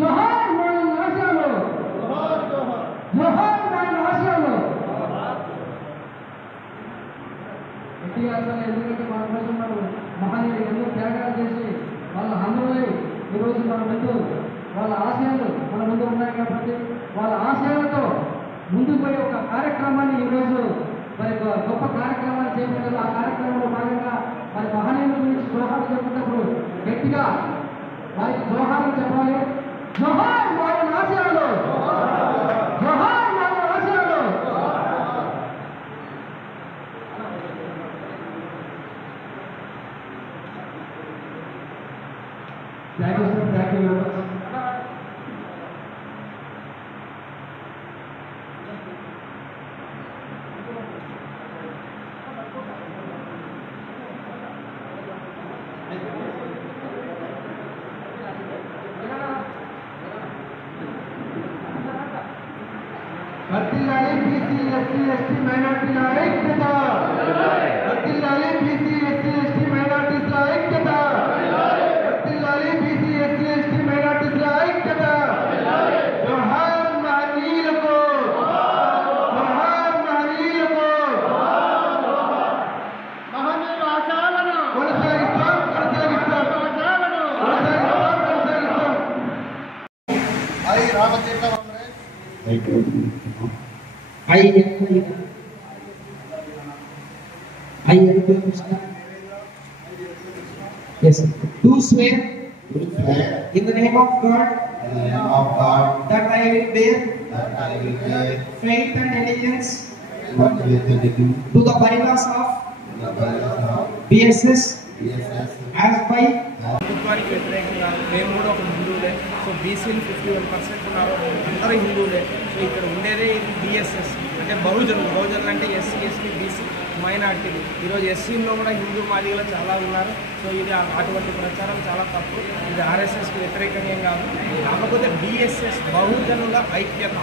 జోహార్ మౌలానా ఆశయాలు, జోహార్ మౌలానా ఆశయాలు. గట్టిగా అసలు ఎందుకంటే మన కోసం మనం మహనీయులు ఎన్నో త్యాగాలు చేసి వాళ్ళ హనులై ఈరోజు మన ముందు వాళ్ళ ఆశయాలు మన ముందు ఉన్నాయి కాబట్టి వాళ్ళ ఆశయాలతో ముందుకు పోయి ఒక కార్యక్రమాన్ని ఈరోజు మరి గొప్ప కార్యక్రమాన్ని చేపట్టారు. ఆ కార్యక్రమంలో భాగంగా మరి మహనీయుల గురించి జోహార్లు చెప్పుకున్నప్పుడు గట్టిగా వారికి జోహార్లు చెప్పాలి. జోహార్ మౌలానా ఆశయాలు, జోహార్ మౌలానా ఆశయాలు. Thank you sir, thank you very much. వర్ధిల్లాలి బీసీ ఎస్సీ ఎస్టీ మైనారిటీల ఐక్యత, వర్ధిల్లాలి బీసీ ఎస్సీ ఎస్టీ మైనారిటీల ఐక్యత, వర్ధిల్లాలి బీసీ ఎస్సీ ఎస్టీ మైనారిటీల ఐక్యత. జోహార్ మహనీయులకు, జోహార్ మహనీయులకు. మహనీయుల ఆశయాలను కొనసాగిస్తాం, కొనసాగిస్తాం, కొనసాగిస్తాం. I Ramatirtha Yes. Do swear in the name of God that I will bear faith and allegiance to the bylaws of BSS as by ప్రభుత్వానికి వ్యతిరేకంగా మేము కూడా ఒక హిందువులే. సో బీసీలు 51% ఉన్నారు, అందరూ హిందువులే. సో ఇక్కడ ఉండేదే బిఎస్ఎస్ అంటే బహుజనులు అంటే ఎస్సీ ఎస్టీ బీసీ మైనార్టీలు. ఈరోజు ఎస్సీలో కూడా హిందూ మాదిగలు చాలా ఉన్నారు. సో ఇది అటువంటి ప్రచారం చాలా తప్పు. ఇది ఆర్ఎస్ఎస్కి వ్యతిరేకంగా ఏం కాదు. కాకపోతే బిఎస్ఎస్ బహుజనుల ఐక్యత,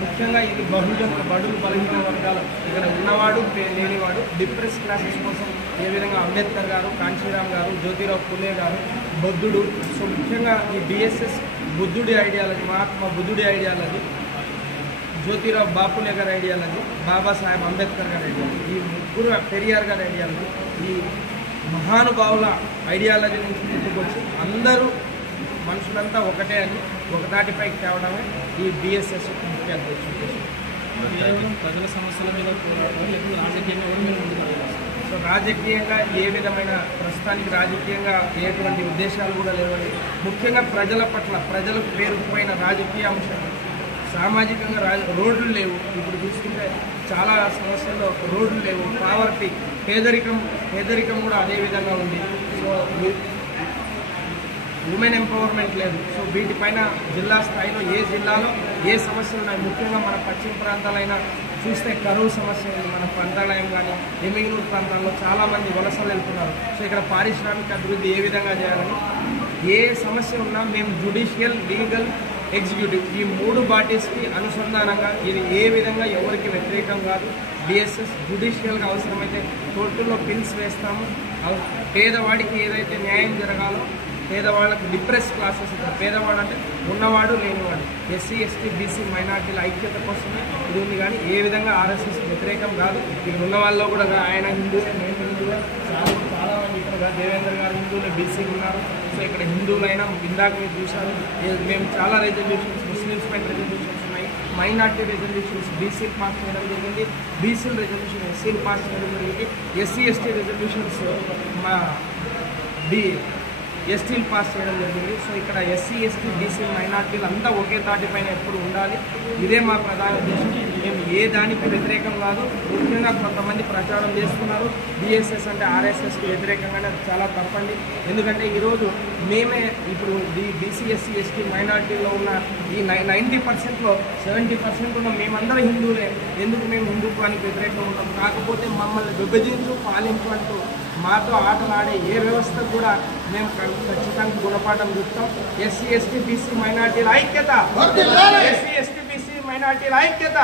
ముఖ్యంగా ఇది బహుజనుల బడుగు బలహీన వర్గాలు, ఇక్కడ ఉన్నవాడు లేనివాడు, డిప్రెస్ క్లాసెస్ కోసం ఏ విధంగా అంబేద్కర్ గారు, కాంశీరామ్ గారు, జ్యోతిరావు ఫులే గారు, బుద్ధుడు. సో ముఖ్యంగా ఈ బిఎస్ఎస్ బుద్ధుడి ఐడియాలజీ, మహాత్మా బుద్ధుడి ఐడియాలజీ, జ్యోతిరావు బాపులే గారి ఐడియాలజీ, బాబాసాహెబ్ అంబేద్కర్ గారి ఐడియాలజీ, ఈ ముగ్గురు పెరియార్ గారి ఐడియాలజీ, ఈ మహానుభావుల ఐడియాలజీ నుంచి పుట్టుకొచ్చి అందరూ మనుషులంతా ఒకటే అని ఒకదాటిపైకి తేవడమే ఈ బిఎస్ఎస్ ముఖ్య ఉద్దేశం. ప్రజల సమస్యల మీద రాజకీయంగా సో రాజకీయంగా ఏ విధమైన ప్రస్తుతానికి రాజకీయంగా ఎటువంటి ఉద్దేశాలు కూడా లేవని, ముఖ్యంగా ప్రజల పట్ల ప్రజలకు పేరుకుపోయిన రాజకీయ అంశాలు, సామాజికంగా రోడ్లు లేవు. ఇప్పుడు చూసుకుంటే చాలా సమస్యల్లో రోడ్లు లేవు, పావర్టీ పేదరికం కూడా అదే విధంగా ఉంది. సో ఉమెన్ ఎంపవర్మెంట్ లేదు. సో వీటిపైన జిల్లా స్థాయిలో ఏ జిల్లాలో ఏ సమస్యలు ఉన్నాయి, ముఖ్యంగా మన పశ్చిమ ప్రాంతాలైన చూస్తే కరువు సమస్య ఉంది. మన ప్రాంతాలయం కానీ ఎమిగినూరు ప్రాంతాల్లో చాలామంది వలసలు వెళ్తున్నారు. సో ఇక్కడ పారిశ్రామిక అభివృద్ధి ఏ విధంగా చేయాలని, ఏ సమస్య ఉన్నా మేము జ్యుడిషియల్, లీగల్, ఎగ్జిక్యూటివ్ ఈ మూడు బాడీస్కి అనుసంధానంగా ఇది ఏ విధంగా ఎవరికి వ్యతిరేకం కాదు. బిఎస్ఎస్ జ్యుడిషియల్గా అవసరమైతే కోర్టుల్లో పిల్స్ వేస్తాము. పేదవాడికి ఏదైతే న్యాయం జరగాలో, పేదవాళ్ళకు డిప్రెస్ క్లాసెస్, పేదవాడు అంటే ఉన్నవాడు లేనివాడు, ఎస్సీ ఎస్టీ బీసీ మైనార్టీల ఐక్యత కోసమే ఇది ఉంది. కానీ ఏ విధంగా ఆర్ఎస్ఎస్ వ్యతిరేకం కాదు. ఇక్కడ ఉన్న వాళ్ళలో కూడా ఆయన హిందువులే, మేము హిందువులే, చాలా మంది ఇక్కడ దేవేంద్ర గారు హిందువులే, బీసీలు ఉన్నారు. సో ఇక్కడ హిందువులైనా ఇందాక మీరు చూశారు, మేము చాలా రెజల్యూషన్స్, ముస్లిమ్స్ పైన రెజల్యూషన్స్ ఉన్నాయి, మైనార్టీ రెజల్యూషన్స్ బీసీలు పాస్ చేయడం జరిగింది, బీసీలు రెజల్యూషన్ ఎస్సీలు పాస్ చేయడం జరిగింది, ఎస్సీ ఎస్టీ రెజల్యూషన్స్ మా ఎస్టీలు పాస్ చేయడం జరిగింది. సో ఇక్కడ ఎస్సీ ఎస్టీ బీసీ మైనార్టీలు అంతా ఒకే తాటిపైన ఎప్పుడు ఉండాలి. ఇదే మా ప్రధాన ఉద్దేశం. మేము ఏ దానికి వ్యతిరేకం కాదు. ముఖ్యంగా కొంతమంది ప్రచారం చేస్తున్నారు బిఎస్ఎస్ అంటే ఆర్ఎస్ఎస్కి వ్యతిరేకంగానే, అది చాలా తప్పండి. ఎందుకంటే ఈరోజు మేమే ఇప్పుడు బీసీ ఎస్సీ ఎస్టీ మైనార్టీలో ఉన్న ఈ 90%లో 70% ఉన్న మేమందరం హిందువులే. ఎందుకు మేము హిందుత్వానికి వ్యతిరేకంగా ఉంటాం? కాకపోతే మమ్మల్ని విభజించు పాలించు అంటూ మాతో ఆటలాడే ఏ వ్యవస్థ కూడా మేము ఖచ్చితంగా గుణపాఠం చూస్తాం. ఎస్సీ ఎస్టీ బీసీ మైనార్టీల ఐక్యత, ఎస్సీ ఎస్టీ బీసీ మైనార్టీల ఐక్యత.